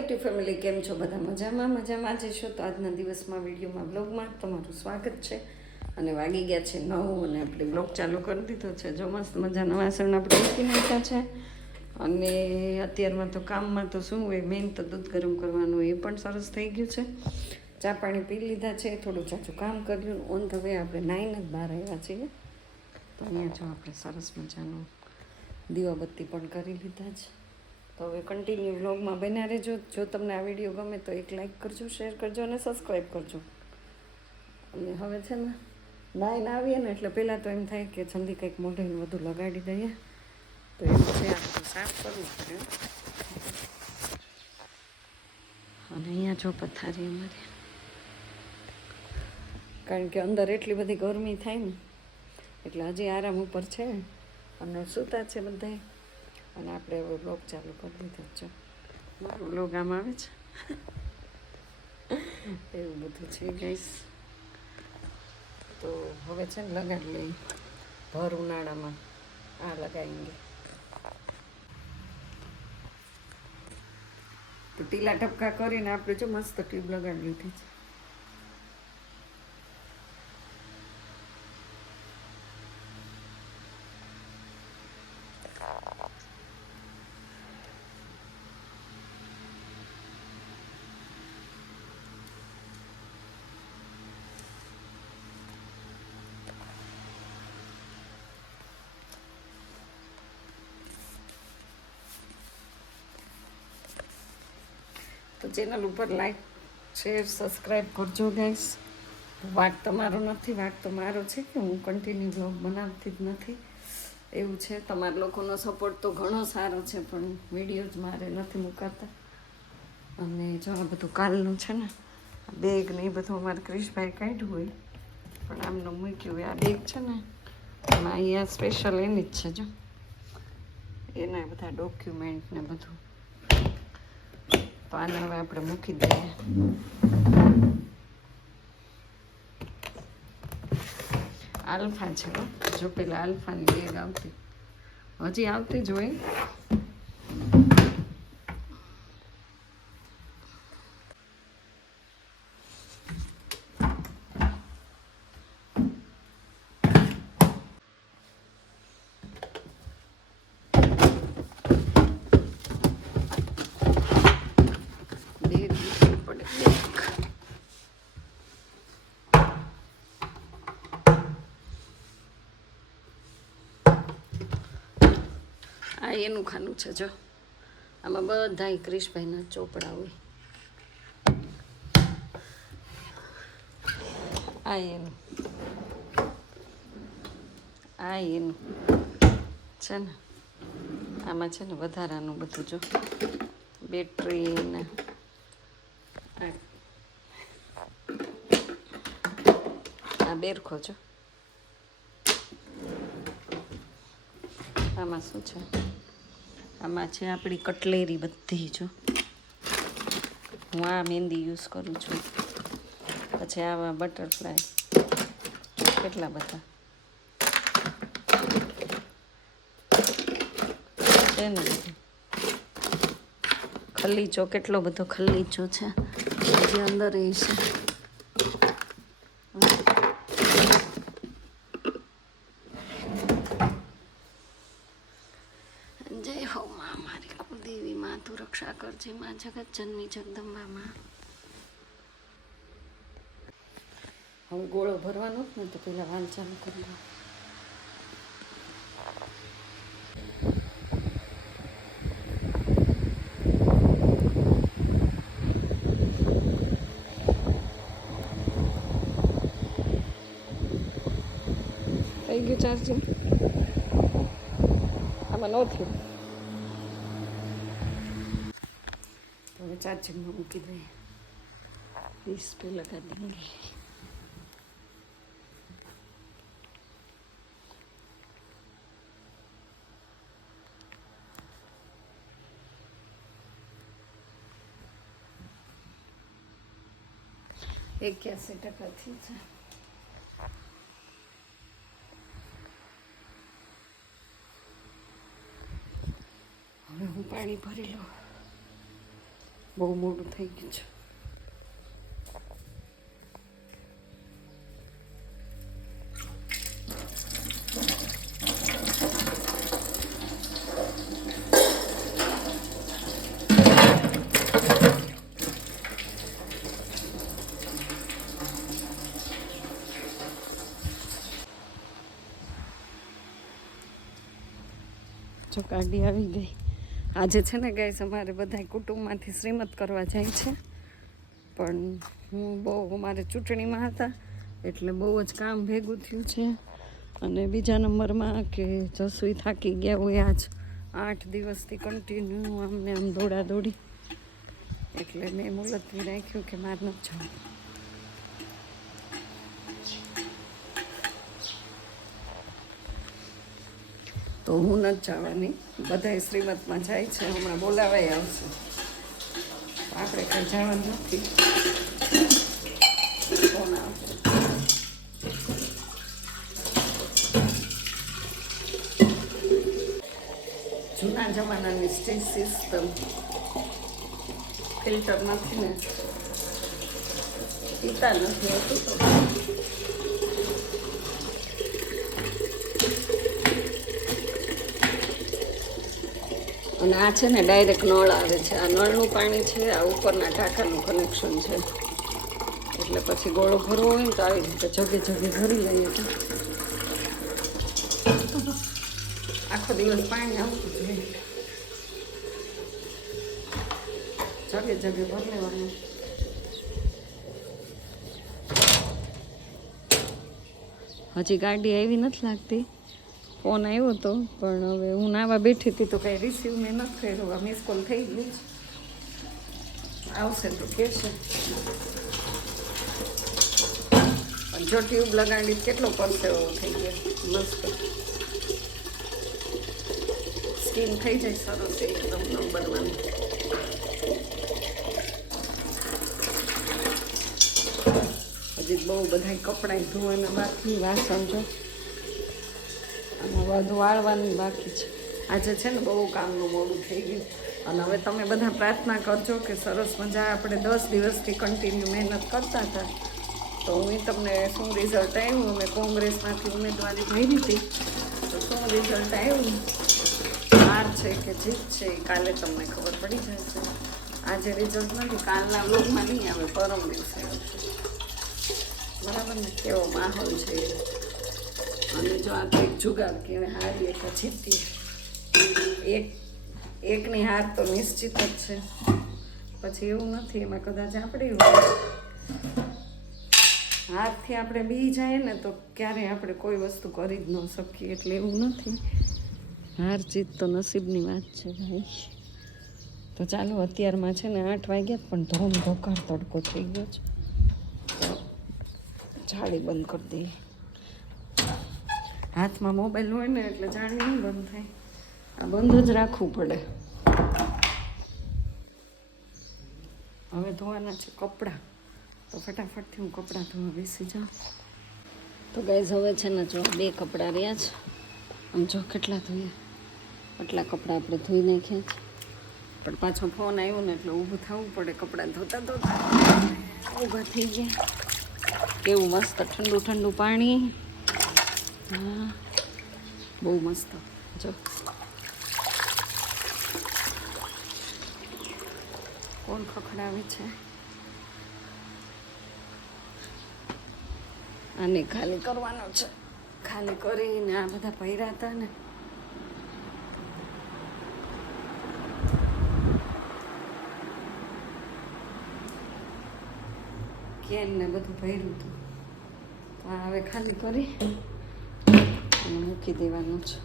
YouTube family, કેમ છો બધા? મજામાં જ છો? તો આજના દિવસમાં વિડીયોમાં બ્લોગમાં તમારું સ્વાગત છે. અને વાગી ગયા છે 9 અને આપણે બ્લોગ ચાલુ કરી દીધો છે. જો મસ્ત મજાના વાસણ આપણે મૂકી નાખ્યા છે. અને અત્યારમાં તો કામમાં તો શું હોય, મેન તો દૂધ ગરમ કરવાનું, એ પણ સરસ થઈ ગયું છે. ચા પાણી પી લીધા છે, થોડું ચાચું કામ કર્યું. ઓન ધ વે આપણે નાઈને જ બહાર આવ્યા છીએ. તો અહીંયા જો આપણે સરસ મજાનું દીવાબત્તી પણ કરી લીધા છે. તો હવે કન્ટિન્યુ વ્લોગમાં બન્યા રહેજો. જો તમને આ વિડીયો ગમે તો એક લાઇક કરજો, શેર કરજો અને સબસ્ક્રાઈબ કરજો. અને હવે છે ને નાઈને આવીએ ને એટલે પહેલાં તો એમ થાય કે જલ્દી કંઈક મોઢેને બધું લગાડી દઈએ. તો એવું છે, આ બધું સાફ કરવું પડે. અને અહીંયા જો પથારી અમારી, કારણ કે અંદર એટલી બધી ગરમી થાય ને એટલે હજી આરામ ઉપર છે અને સૂતા છે બધાય. અને આપણે હવે બ્લોગ ચાલુ કરી દીધો છે. મારો બ્લોગ આમ આવે છે એવું બધું છે ગાઈસ. તો હવે છે ને લગાડી લઈ, ભર ઉનાળામાં આ લગાવીએ. તો ટીલા ટપકા કરીને આપણે જો મસ્ત ટ્યુબ લગાડી લીધી છે. તો ચેનલ ઉપર લાઈક, શેર, સબસ્ક્રાઈબ કરજો ગાઈસ. વાટ તમારો નથી, વાટ તો મારો છે કે હું કન્ટિન્યુ બ્લોગ બનાવતી જ નથી. એવું છે, તમારા લોકોનો સપોર્ટ તો ઘણો સારો છે, પણ વિડીયો જ મારે નથી મુકાતા. અને જો આ બધું કાલનું છે ને, બેગ ને એ બધું અમારે ક્રિશભાઈ કાઢ્યું હોય, પણ આમનું મૂક્યું હોય. આ બેગ છે ને એમાં અહીંયા સ્પેશિયલ એની જ છે, જો એના બધા ડોક્યુમેન્ટ ને બધું. તો આને હવે આપણે મૂકી દઈએ. આલ્ફા છે, જો પેલા આલ્ફાની બેગ આવતી, હજી આવતી જ હોય. આ એનું ખાનું છે, જો આમાં બધા ક્રિશભાઈના ચોપડા હોય. આ એનું છે ને, આમાં છે ને વધારાનું બધું, જો બેટરી ને આ બેરખો, જો આમાં શું છે, આમાં છે આપણી કટલેરી બધી. જો હું આ મહેંદી યુઝ કરું છું. પછી આવા બટરફ્લાય કેટલા બધા છે ને. બધું ખલીચો, કેટલો બધો ખલીચો છે જે અંદર એ છે. જય હો માં, મારી કુળદેવી માં, તું રક્ષા કરજે માં, જગત જનની જગદંબા માં. હવે ગોળો ભરવાનો જ ને, તો પેલા વાલ ચાલુ કરી દો. થઈ ગયું ચાર્જિંગ? આમાં ન થયું. હવે ચાર્જિંગમાં મૂકી દઈએ, इस पे लगा देंगे. एक कैसे टका थी છે. હવે હું પાણી ભરી લઉં. બહુ મોડું થઈ ગયું છે. જો ગાડી આવી ગઈ. આજે છે ને ગાઈસ અમારે બધા કુટુંબમાંથી શ્રીમત કરવા જાય છે, પણ હું બહુ અમારે ચૂંટણીમાં હતા એટલે બહુ જ કામ ભેગું થયું છે. અને બીજા નંબરમાં કે જસવી થાકી ગયા હોય આજ 8 દિવસથી કન્ટિન્યુ આમને આમ દોડાદોડી, એટલે મેં મુલતવી રાખ્યું કે મારે નથી જવું. તો હું નથી જવાની, બધા શ્રીમતમાં જાય છે, હમણાં બોલાવાય આવશે, આપણે કંઈ જવાનું નથી. ફોન આવશે. જૂના જમાનાની સ્ટેજ સિસ્ટમ, ફિલ્ટર નથી ને, પીતા નથી હોતું તો અને આ છે ને ડાયરેક્ટ નળ આવે છે. આ નળનું પાણી છે, આ ઉપરના ટાંકાનું કનેક્શન છે, એટલે પછી ગોળો ભરવો હોય ને તો આવી રીતે જગે જગે ભરી લઈએ. આખો દિવસ પાણી આવતું જોઈએ, જગે જગે ભરી લેવાનું. હજી ગાડી આવી નથી લાગતી. ફોન આવ્યો હતો પણ હવે હું નાવા બેઠી હતી તો કાંઈ રિસીવ મેં નથી કર્યો. આ મિસ કોલ થઈ ગયું છે, આવશે તો કહેશે. પણ જો ટ્યુબ લગાડી કેટલો પરસેવો થઈ ગયો, મસ્ત સ્કીન થઈ જાય સરસ એકદમ નંબર 1. હજી બહુ બધા કપડાં ધોવાના બાકી, વાસણ જો અને બધું વાળવાની બાકી છે. આજે છે ને બહુ કામનું મોડું થઈ ગયું. અને હવે તમે બધા પ્રાર્થના કરજો કે સરસ મજા આપણે 10 દિવસથી કન્ટિન્યુ મહેનત કરતા હતા તો હું તમને શું રિઝલ્ટ આવ્યું. અમે કોંગ્રેસમાંથી ઉમેદવારી ભરી હતી તો શું રિઝલ્ટ આવ્યું, હાર છે કે જીત છે એ કાલે તમને ખબર પડી જશે. આજે રિઝલ્ટ નથી, કાલના વ્લોગમાં નહીં આવે, પરમ દિવસે આવશે. બરાબર ને, કેવો માહોલ છે. અને જો આ તો એક જુગાર કહેવાય, હારીએ કે જીતીએ, એકની હાર તો નિશ્ચિત જ છે. પછી એવું નથી, એમાં કદાચ આપણે હાથથી આપણે બી જાય ને તો ક્યારેય આપણે કોઈ વસ્તુ કરી જ ન શકીએ. એટલે એવું નથી, હાર જીત તો નસીબની વાત છે ભાઈ. તો ચાલો, અત્યારમાં છે ને 8 વાગ્યા પણ ધોમ ધોકાર તડકો થઈ ગયો છે. જાળી બંધ કરી દઈએ. હાથમાં મોબાઈલ હોય ને એટલે જાળી નહીં બંધ થાય, આ બંધ જ રાખવું પડે. હવે ધોવાના છે કપડાં, તો ફટાફટથી હું કપડાં ધોવા બેસી જાઉં. તો ગાઈઝ હવે છે ને જો 2 કપડાં રહ્યા છે. આમ જો કેટલા ધોયા, આટલા કપડાં આપણે ધોઈ નાખ્યા છે. પણ પાછો ફોન આવ્યો ને એટલે ઊભું થવું પડે. કપડાં ધોતા ધોતા ઊભા થઈ ગયા. કેવું મસ્ત ઠંડુ ઠંડુ પાણી, હા બહુ મસ્ત. જો કોણ ખખડાવે છે, આને ખાલી કરવાનો છે. ખાલી કરીને આ બધા પહેર્યા હતા ને, કેન ને બધું ભર્યું હતું, તો હવે ખાલી કરી અને મૂકી દેવાનું છે.